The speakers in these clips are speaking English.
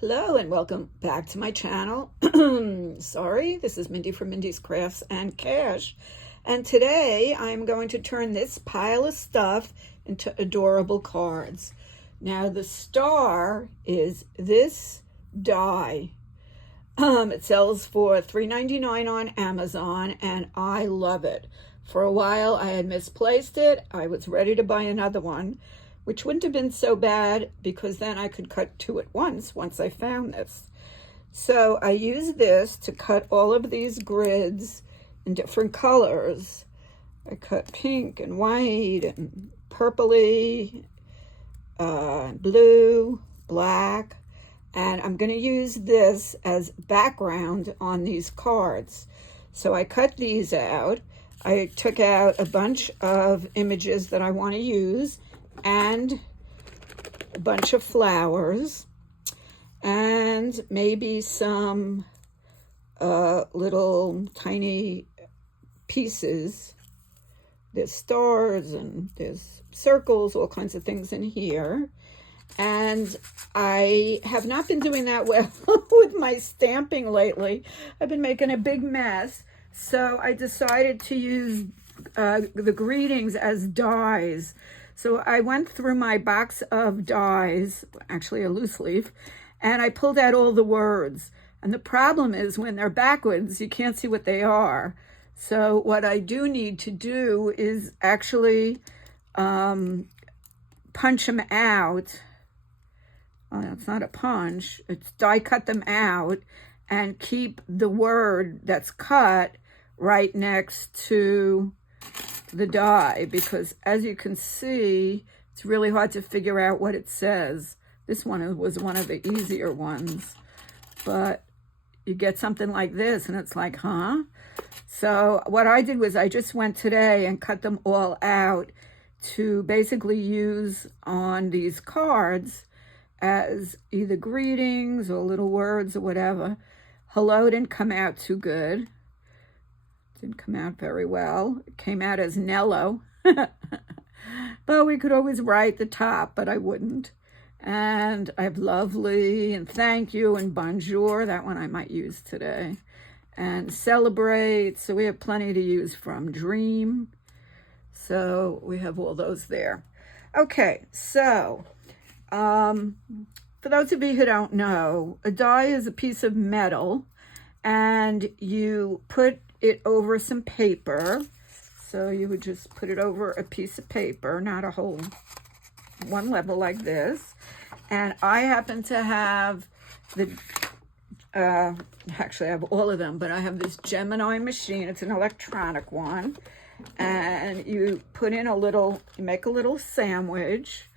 Hello and welcome back to my channel. Sorry, this is Mindy from Mindy's Crafts and Cash. And today I'm going to turn this pile of stuff into adorable cards. Now the star is this die. It sells for $3.99 on Amazon and I love it. For a while I had misplaced it. I was ready to buy another one, which wouldn't have been so bad because then I could cut two at once I found this. So I use this to cut all of these grids in different colors. I cut pink and white and purpley, blue, black, and I'm going to use this as background on these cards. So I cut these out. I took out a bunch of images that I want to use and a bunch of flowers and maybe some little tiny pieces. There's stars and there's circles, all kinds of things in here. And I have not been doing that well with my stamping lately. I've been making a big mess. So I decided to use the greetings as dies. So I went through my box of dies, actually a loose leaf, and I pulled out all the words. And the problem is when they're backwards, you can't see what they are. So what I do need to do is actually punch them out. Well, it's not a punch, it's die cut them out and keep the word that's cut right next to the die, because as you can see, it's really hard to figure out what it says. This one was one of the easier ones, but you get something like this and it's like, huh? So what I did was I just went today and cut them all out to basically use on these cards as either greetings or little words or whatever. Hello didn't come out too good. Didn't come out very well. It came out as Nello. But we could always write the top, but I wouldn't. And I have lovely and thank you and bonjour. That one I might use today. And celebrate. So we have plenty to use from. Dream. So we have all those there. Okay, so for those of you who don't know, a die is a piece of metal and you put it over some paper. So you would just put it over a piece of paper, not a whole one level like this. And I happen to have the, actually I have all of them, but I have this Gemini machine. It's an electronic one. And you put in a little, you make a little sandwich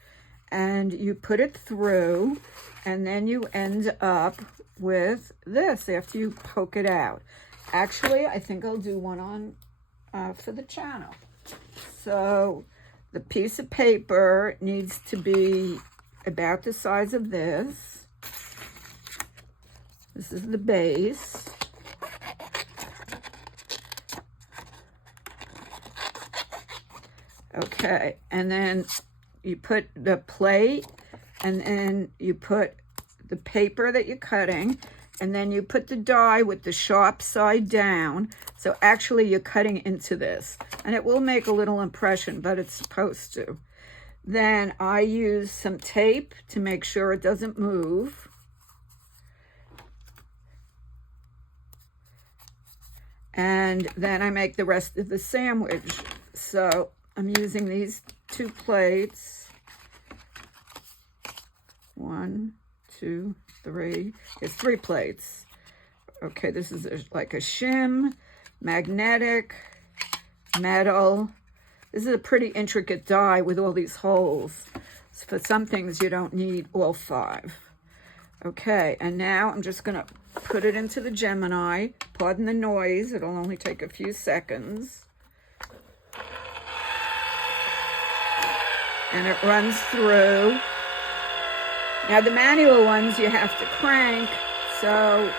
and you put it through and then you end up with this after you poke it out. Actually, I think I'll do one on for the channel. So the piece of paper needs to be about the size of this. This is the base. Okay, and then you put the plate and then you put the paper that you're cutting, and then you put the die with the sharp side down. So actually you're cutting into this and it will make a little impression, but it's supposed to. Then I use some tape to make sure it doesn't move. And then I make the rest of the sandwich. So I'm using these two plates. 1, 2, 3. It's 3 plates. Okay, this is like a shim, magnetic, metal. This is a pretty intricate die with all these holes. So for some things you don't need all 5. Okay, and now I'm just gonna put it into the Gemini. Pardon the noise, it'll only take a few seconds. And it runs through. Now the manual ones you have to crank, so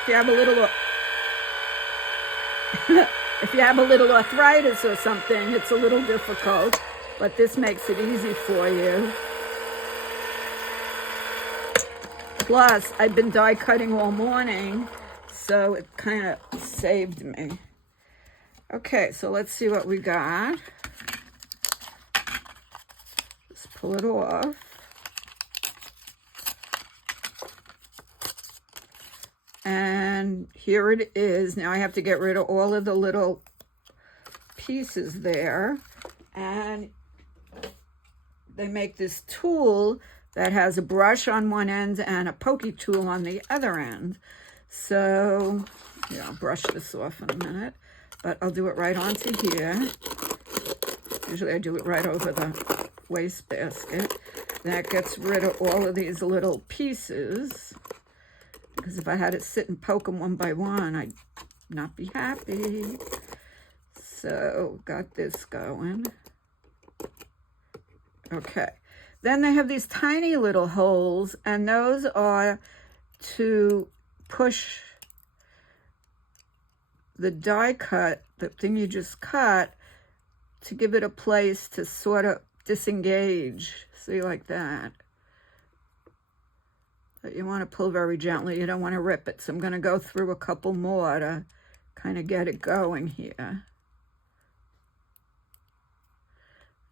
if you have a little if you have a little arthritis or something, it's a little difficult, but this makes it easy for you. Plus, I've been die cutting all morning, so it kind of saved me. Okay, so let's see what we got. Just pull it off. And here it is. Now I have to get rid of all of the little pieces there. And they make this tool that has a brush on one end and a pokey tool on the other end. So, yeah, I'll brush this off in a minute, but I'll do it right onto here. Usually I do it right over the wastebasket. That gets rid of all of these little pieces, because if I had to sit and poke them one by one, I'd not be happy. So, got this going. Okay. Then they have these tiny little holes, and those are to push the die cut, the thing you just cut, to give it a place to sort of disengage. See, like that. But you want to pull very gently. You don't want to rip it. So I'm going to go through a couple more to kind of get it going here.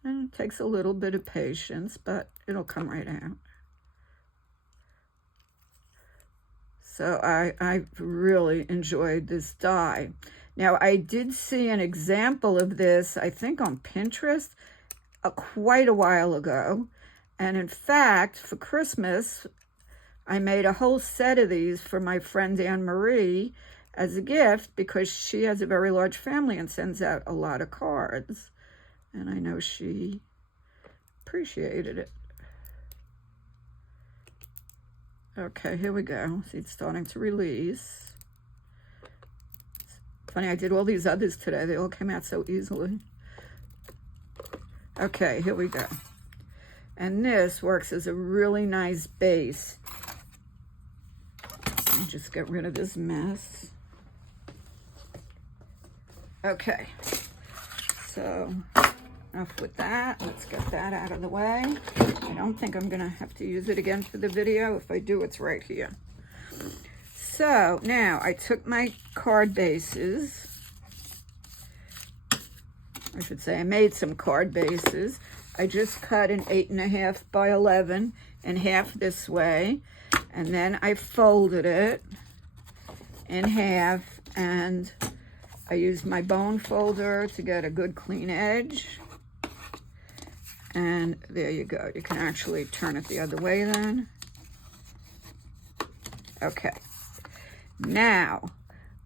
And it takes a little bit of patience, but it'll come right out. So I really enjoyed this die. Now, I did see an example of this, I think on Pinterest, quite a while ago. And in fact, for Christmas, I made a whole set of these for my friend Anne Marie as a gift, because she has a very large family and sends out a lot of cards. And I know she appreciated it. Okay, here we go. See, it's starting to release. Funny, I did all these others today. They all came out so easily. Okay, here we go. And this works as a really nice base. Let me just get rid of this mess. Okay, so enough with that. Let's get that out of the way. I don't think I'm gonna have to use it again for the video. If I do, it's right here. So now I took my card bases. I should say I made some card bases. I just cut an 8.5 by 11 in half this way. And then I folded it in half, and I used my bone folder to get a good clean edge. And there you go. You can actually turn it the other way then. Okay. Now,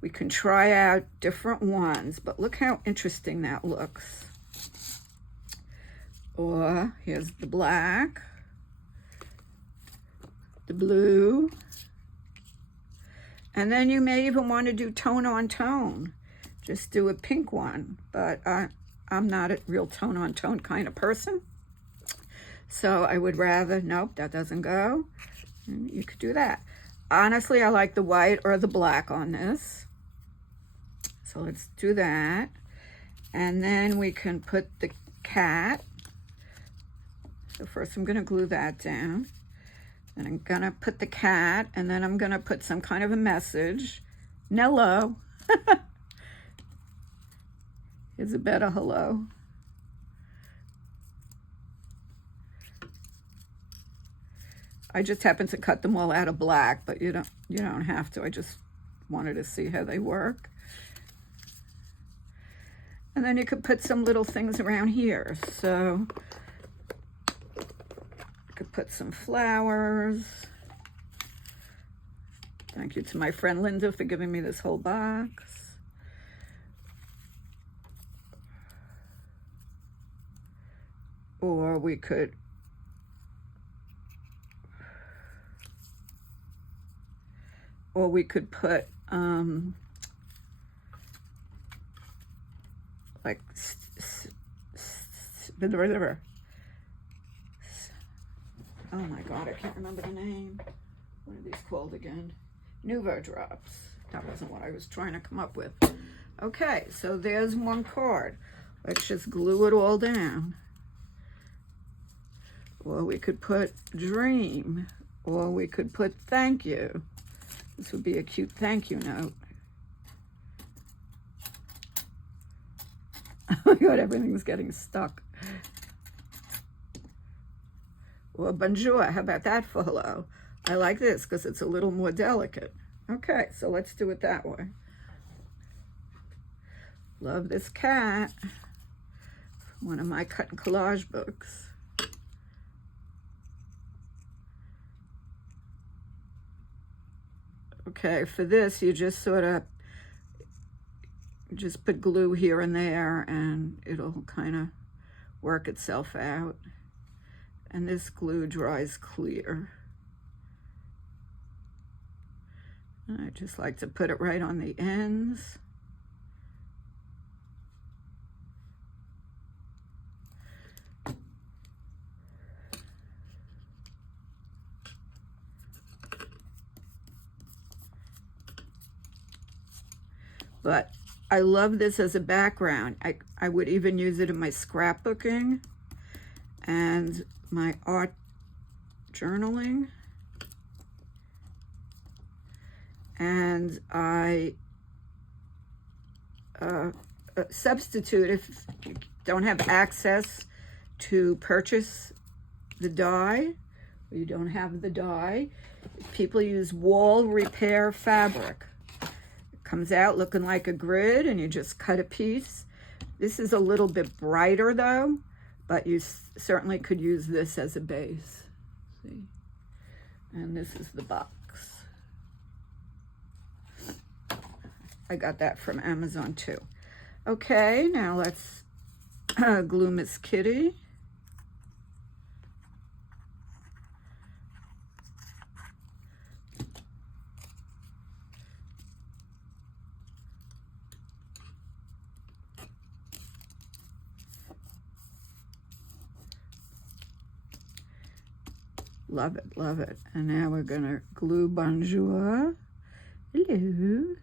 we can try out different ones, but look how interesting that looks. Or, here's the black, the blue, and then you may even want to do tone on tone. Just do a pink one, but I'm not a real tone on tone kind of person. So I would rather, nope, that doesn't go. You could do that. Honestly, I like the white or the black on this. So let's do that. And then we can put the cat. So first I'm gonna glue that down. And I'm gonna put the cat, and then I'm gonna put some kind of a message. Nello. Here's a better hello. I just happened to cut them all out of black, but you don't have to. I just wanted to see how they work. And then you could put some little things around here. So I could put some flowers. Thank you to my friend Linda for giving me this whole box. Or we could put like oh my god, I can't remember the name. What are these called again? Nuvo drops. That wasn't what I was trying to come up with. Okay, so there's one card. Let's just glue it all down. Or we could put dream or we could put thank you. This would be a cute thank you note. Oh my God, everything's getting stuck. Or bonjour, how about that for hello? I like this because it's a little more delicate. Okay, so let's do it that way. Love this cat. One of my cut and collage books. Okay, for this, you just sort of just put glue here and there and it'll kind of work itself out. And this glue dries clear. And I just like to put it right on the ends. But I love this as a background. I would even use it in my scrapbooking and my art journaling. And I substitute, if you don't have access to purchase the die, or you don't have the die, people use wall repair fabric. Comes out looking like a grid and you just cut a piece. This is a little bit brighter though, but you certainly could use this as a base. See? And this is the box. I got that from Amazon too. Okay, now let's glue Miss Kitty. Love it, love it. And now we're gonna glue bonjour. Hello.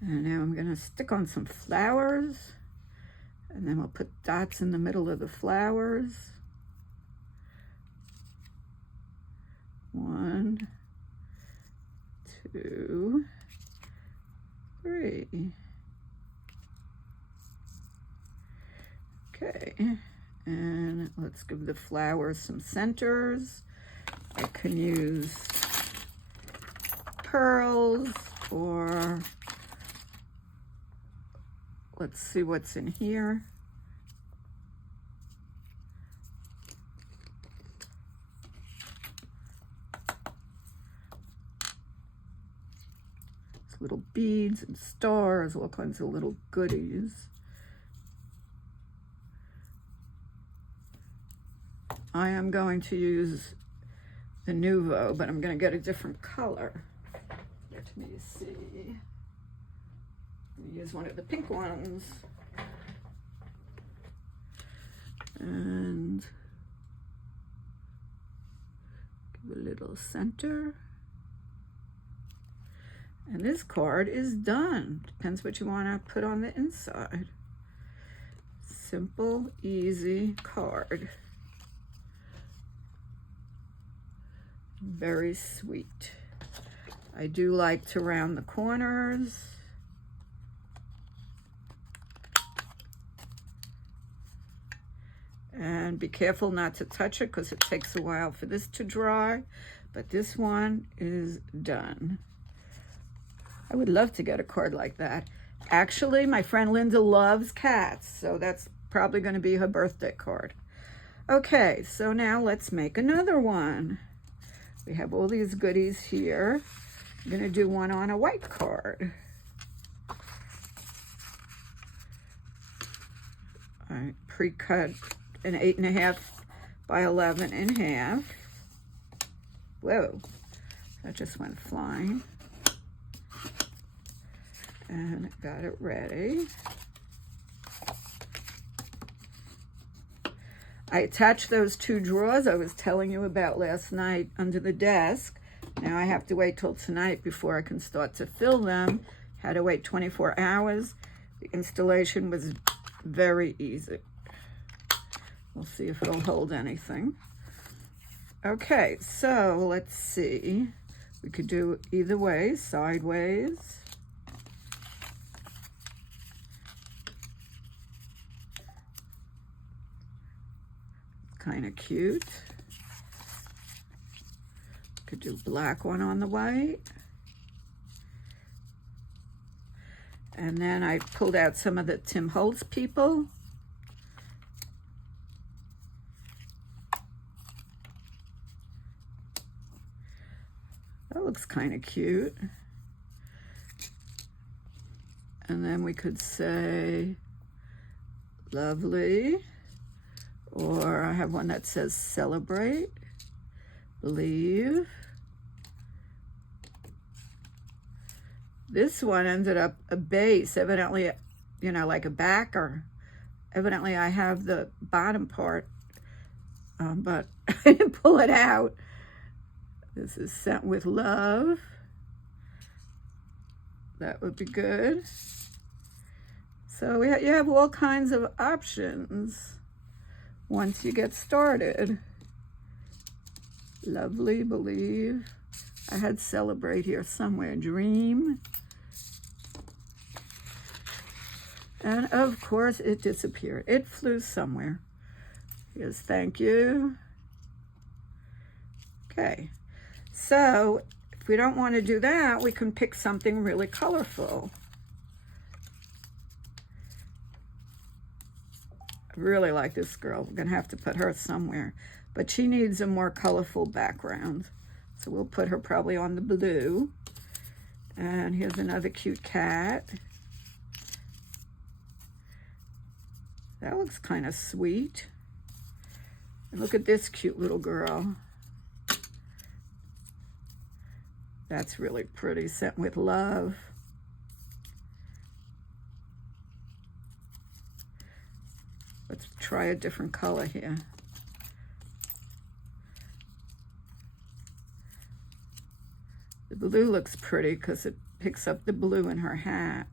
And now I'm gonna stick on some flowers, and then we'll put dots in the middle of the flowers. 1, 2, 3. Okay, and let's give the flowers some centers. I can use pearls, or let's see what's in here. Little beads and stars, all kinds of little goodies. I am going to use the Nuvo, but I'm going to get a different color. Let me see. I'm going to use one of the pink ones. And give a little center. And this card is done. Depends what you want to put on the inside. Simple, easy card. Very sweet. I do like to round the corners. And be careful not to touch it because it takes a while for this to dry. But this one is done. I would love to get a card like that. Actually, my friend Linda loves cats, so that's probably going to be her birthday card. Okay, so now let's make another one. We have all these goodies here. I'm going to do one on a white card. I pre-cut an 8.5 by 11 in half. Whoa, that just went flying. And got it ready. I attached those 2 drawers I was telling you about last night under the desk Now I have to wait till tonight before I can start to fill them. Had to wait 24 hours. The installation was very easy. We'll see if it'll hold anything. Okay, so let's see. We could do either way, sideways. Kind of cute. Could do black one on the white. And then I pulled out some of the Tim Holtz people. That looks kind of cute. And then we could say lovely, or I have one that says celebrate, believe. This one ended up a base, evidently, you know, like a backer. Evidently I have the bottom part, but I didn't pull it out. This is Sent with Love. That would be good. So you have all kinds of options once you get started. Lovely, believe. I had celebrate here somewhere. Dream. And of course it disappeared. It flew somewhere. Here's thank you. Okay. So if we don't want to do that, we can pick something really colorful. I really like this girl. We're going to have to put her somewhere. But she needs a more colorful background. So we'll put her probably on the blue. And here's another cute cat. That looks kind of sweet. And look at this cute little girl. That's really pretty, Sent with Love. Let's try a different color here. The blue looks pretty because it picks up the blue in her hat.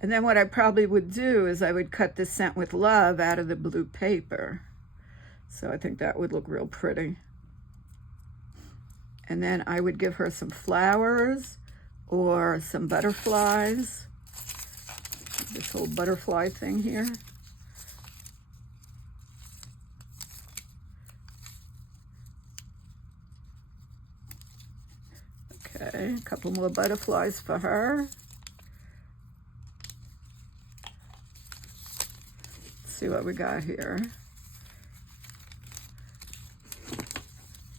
And then what I probably would do is I would cut the Sent with Love out of the blue paper. So I think that would look real pretty. And then I would give her some flowers or some butterflies. This whole butterfly thing here. Okay, a couple more butterflies for her. Let's see what we got here.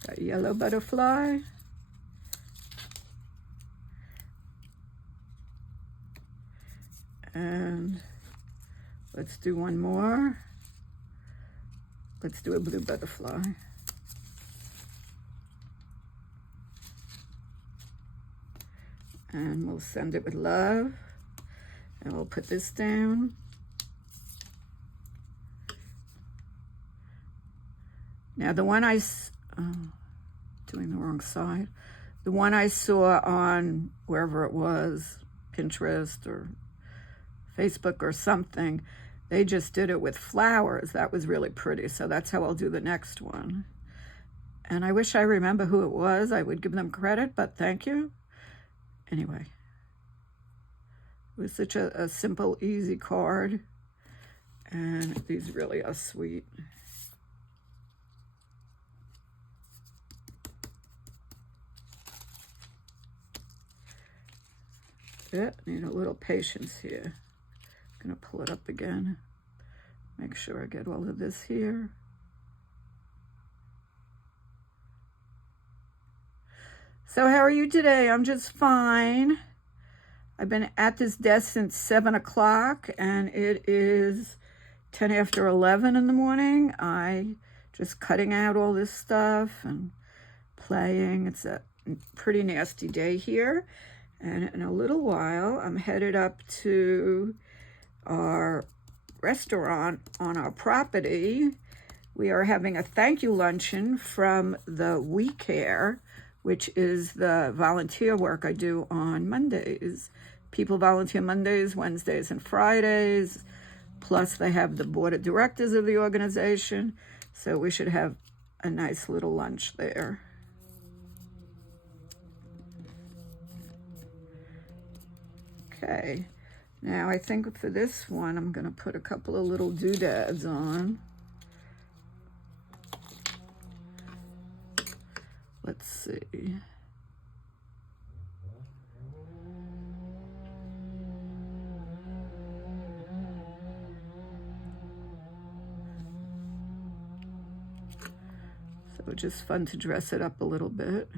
Got a yellow butterfly. And let's do one more. Let's do a blue butterfly. And we'll send it with love. And we'll put this down. Now the one doing the wrong side. The one I saw on wherever it was, Pinterest or Facebook or something, they just did it with flowers. That was really pretty. So that's how I'll do the next one. And I wish I remember who it was. I would give them credit, but thank you. Anyway, it was such a simple, easy card. And these really are sweet. Yeah, need a little patience here. I'm gonna pull it up again. Make sure I get all of this here. So how are you today? I'm just fine. I've been at this desk since 7 o'clock and it is 10 after 11 in the morning. I just cutting out all this stuff and playing. It's a pretty nasty day here. And in a little while, I'm headed up to our restaurant on our property, we are having a thank you luncheon from the We Care, which is the volunteer work I do on Mondays. People volunteer Mondays, Wednesdays, and Fridays. Plus, they have the board of directors of the organization. So we should have a nice little lunch there. Okay. Now, I think for this one, I'm going to put a couple of little doodads on. Let's see. So just fun to dress it up a little bit.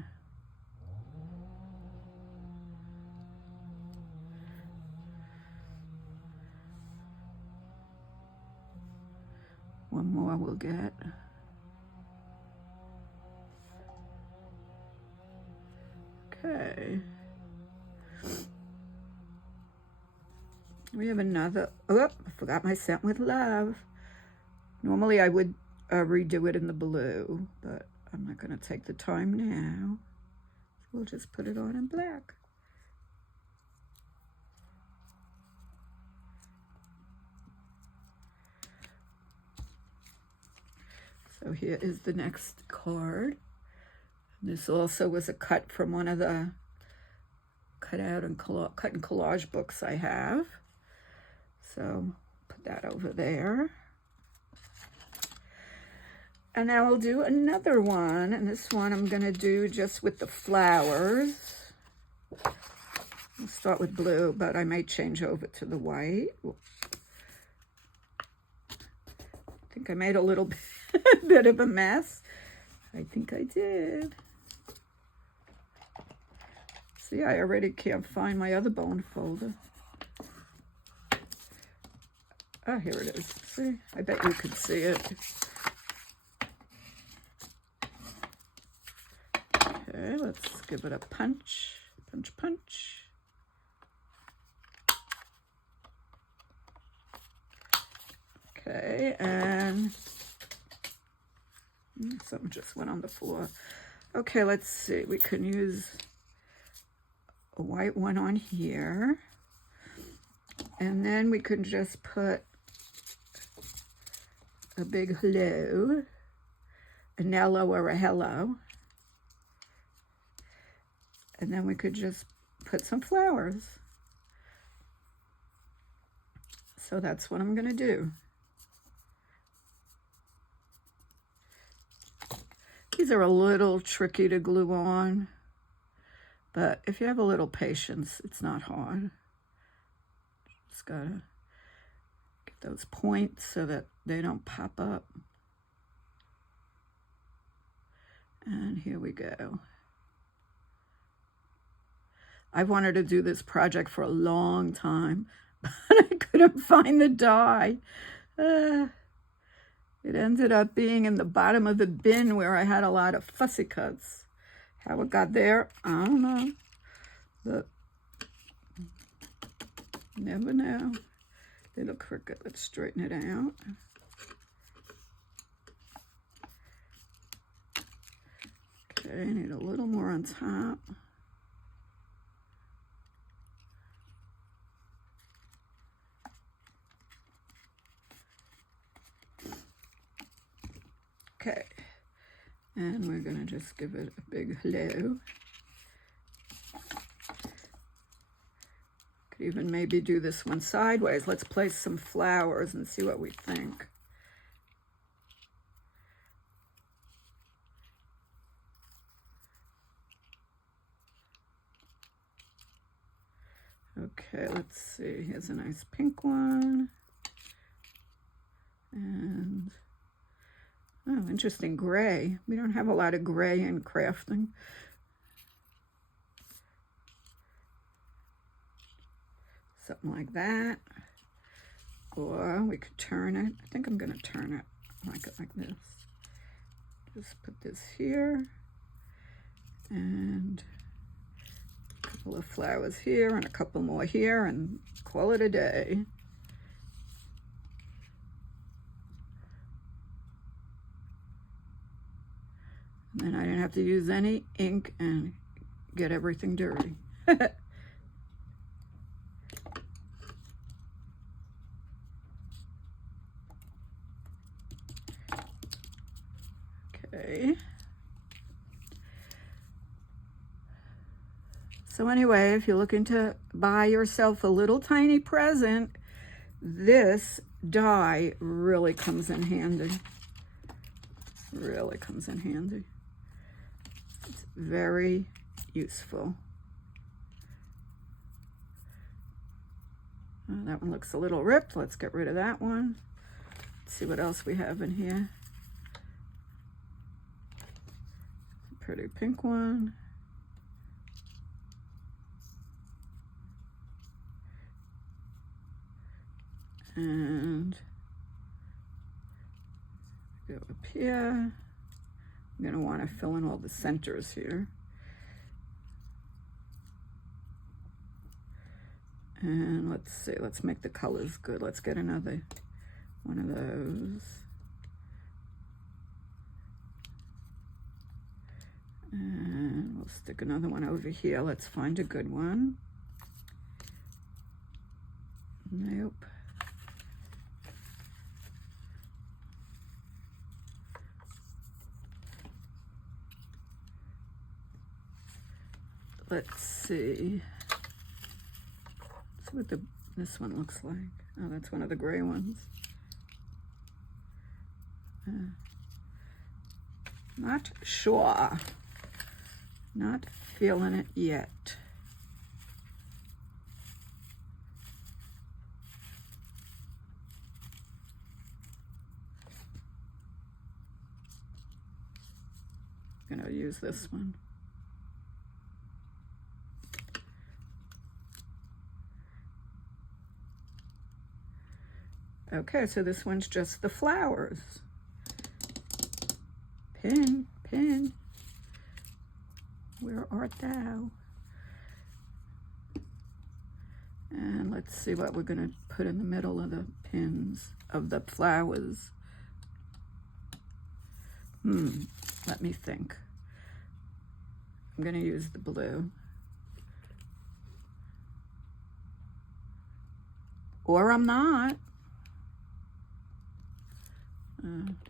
One more we'll get. Okay. We have another, oh, I forgot my Scent with Love. Normally I would redo it in the blue, but I'm not going to take the time now. So we'll just put it on in black. So here is the next card. This also was a cut from one of the cut and collage books I have. So put that over there. And now I'll do another one. And this one I'm going to do just with the flowers. I'll start with blue, but I may change over to the white. I think I made a little bit of a mess. I think I did. See, I already can't find my other bone folder. Oh, here it is. See, I bet you could see it. Okay, let's give it a punch. Punch, punch. Okay, and something just went on the floor. Okay, let's see. We can use a white one on here. And then we can just put a big hello, a Nello or a hello. And then we could just put some flowers. So that's what I'm going to do. These are a little tricky to glue on, but if you have a little patience, it's not hard. Just gotta get those points so that they don't pop up. And here we go. I've wanted to do this project for a long time, but I couldn't find the die. It ended up being in the bottom of the bin where I had a lot of fussy cuts. How it got there, I don't know. But never know. They look crooked. Let's straighten it out. Okay, I need a little more on top. Okay, and we're going to just give it a big hello. Could even maybe do this one sideways. Let's place some flowers and see what we think. Okay, let's see. Here's a nice pink one. And oh, interesting gray. We don't have a lot of gray in crafting. Something like that. Or we could turn it. I think I'm going to turn it like this. Just put this here. And a couple of flowers here and a couple more here and call it a day. to use any ink and get everything dirty. Okay. So anyway, if you're looking to buy yourself a little tiny present, this die really comes in handy. Really comes in handy. It's very useful. That one looks a little ripped. Let's get rid of that one. Let's see what else we have in here. Pretty pink one. And go up here. I'm going to want to fill in all the centers here. And let's see, let's make the colors good. Let's get another one of those. And we'll stick another one over here. Let's find a good one. Nope. Let's see. Let's see what this one looks like. Oh, that's one of the gray ones. Not sure. Not feeling it yet. I'm gonna use this one. Okay, so this one's just the flowers. Pin, pin, where art thou? And let's see what we're gonna put in the middle of the pins, of the flowers. Let me think. I'm gonna use the blue. Or I'm not.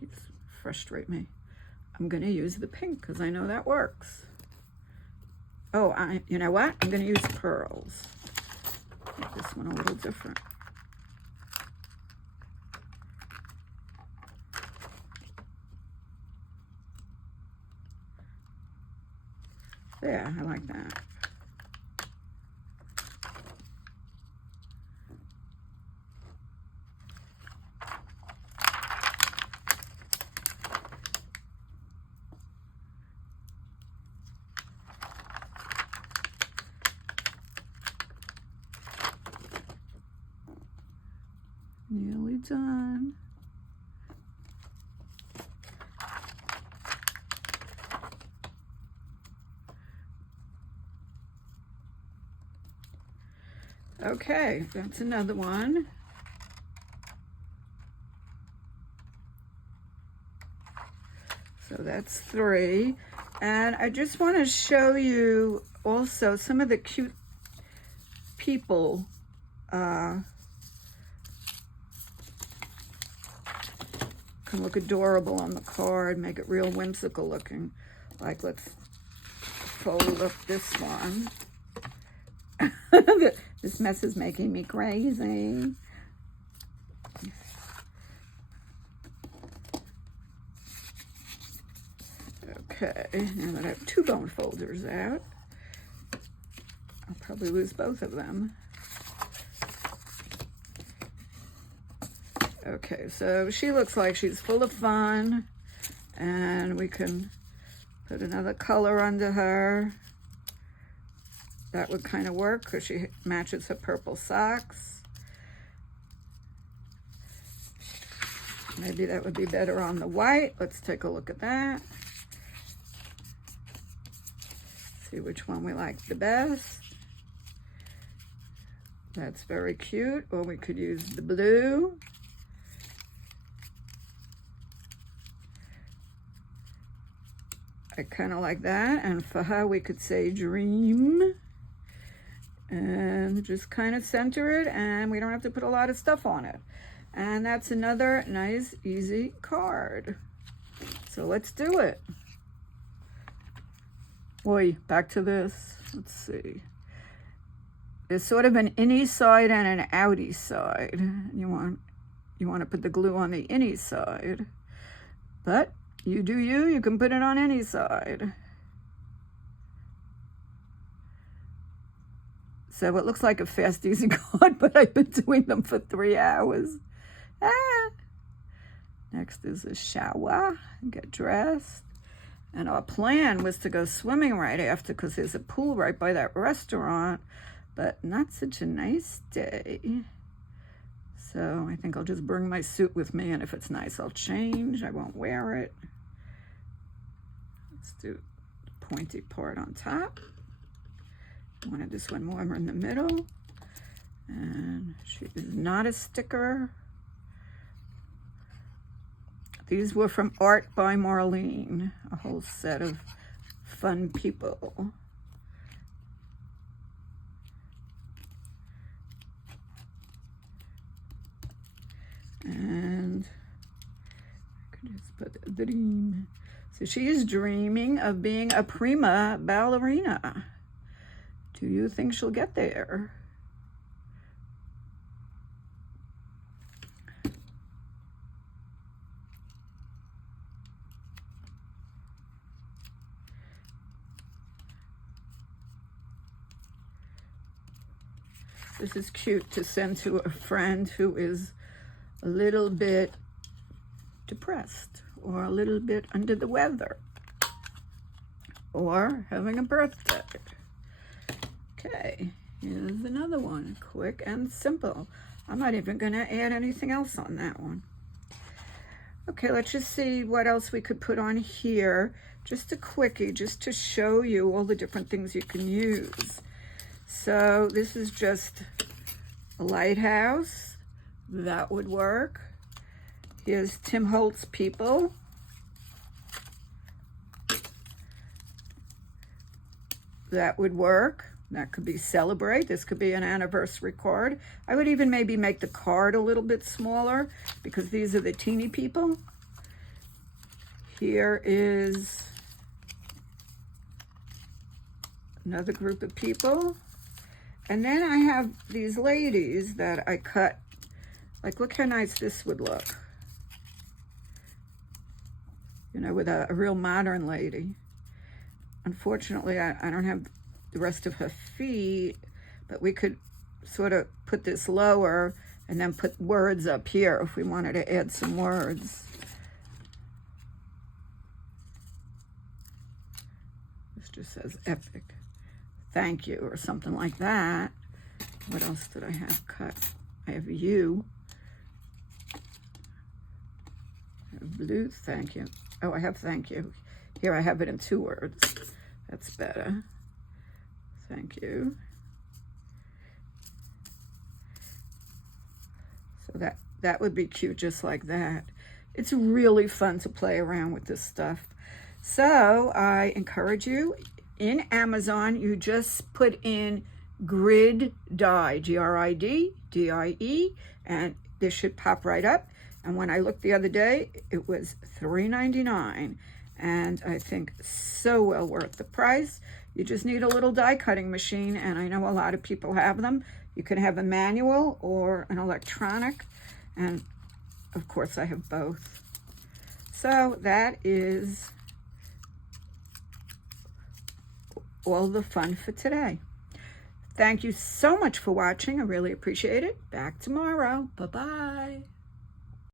These frustrate me. I'm gonna use the pink because I know that works. Oh, you know what? I'm gonna use pearls. Make this one a little different. There, I like that. Nearly done. Okay, that's another one. So that's 3. And I just want to show you also some of the cute people can look adorable on the card, make it real whimsical looking. Like, let's fold up this one. This mess is making me crazy. Okay, now that I have 2 bone folders out, I'll probably lose both of them. Okay, so she looks like she's full of fun, and we can put another color under her. That would kind of work because she matches her purple socks. Maybe that would be better on the white. Let's take a look at that. See which one we like the best. That's very cute. Or we could use the blue. I kind of like that. And for her, we could say dream. And just kind of center it, and we don't have to put a lot of stuff on it. And that's another nice, easy card. So let's do it. Oi, back to this. Let's see. There's sort of an innie side and an outie side. You want to put the glue on the innie side. But you do you. You can put it on any side. So it looks like a fast, easy card, but I've been doing them for 3 hours. Next is a shower, get dressed. And our plan was to go swimming right after because there's a pool right by that restaurant, but not such a nice day. So I think I'll just bring my suit with me, and if it's nice, I'll change. I won't wear it. Let's do the pointy part on top. I wanted this one more in the middle. And she is not a sticker. These were from Art by Marlene, a whole set of fun people. And I could just put the dream. So she is dreaming of being a prima ballerina. Do you think she'll get there? This is cute to send to a friend who is a little bit depressed or a little bit under the weather or having a birthday. Okay, here's another one, quick and simple. I'm not even going to add anything else on that one. Okay, let's just see what else we could put on here. Just a quickie, just to show you all the different things you can use. So this is just a lighthouse. That would work. Here's Tim Holtz People. That would work. That could be celebrate. This could be an anniversary card. I would even maybe make the card a little bit smaller because these are the teeny people. Here is another group of people. And then I have these ladies that I cut. Like, look how nice this would look. You know, with a real modern lady. Unfortunately, I don't have the rest of her feet, but we could sort of put this lower and then put words up here if we wanted to add some words. This just says epic. Thank you, or something like that. What else did I have cut? I have you. I have blue, thank you. Oh, I have thank you. Here I have it in 2 words. That's better. Thank you. So that would be cute just like that. It's really fun to play around with this stuff. So I encourage you, in Amazon, you just put in grid die, G-R-I-D, D-I-E, and this should pop right up. And when I looked the other day, it was $3.99. And I think so well worth the price. You just need a little die cutting machine, and I know a lot of people have them. You can have a manual or an electronic, and of course I have both. So that is all the fun for today. Thank you so much for watching. I really appreciate it. Back tomorrow. Bye-bye.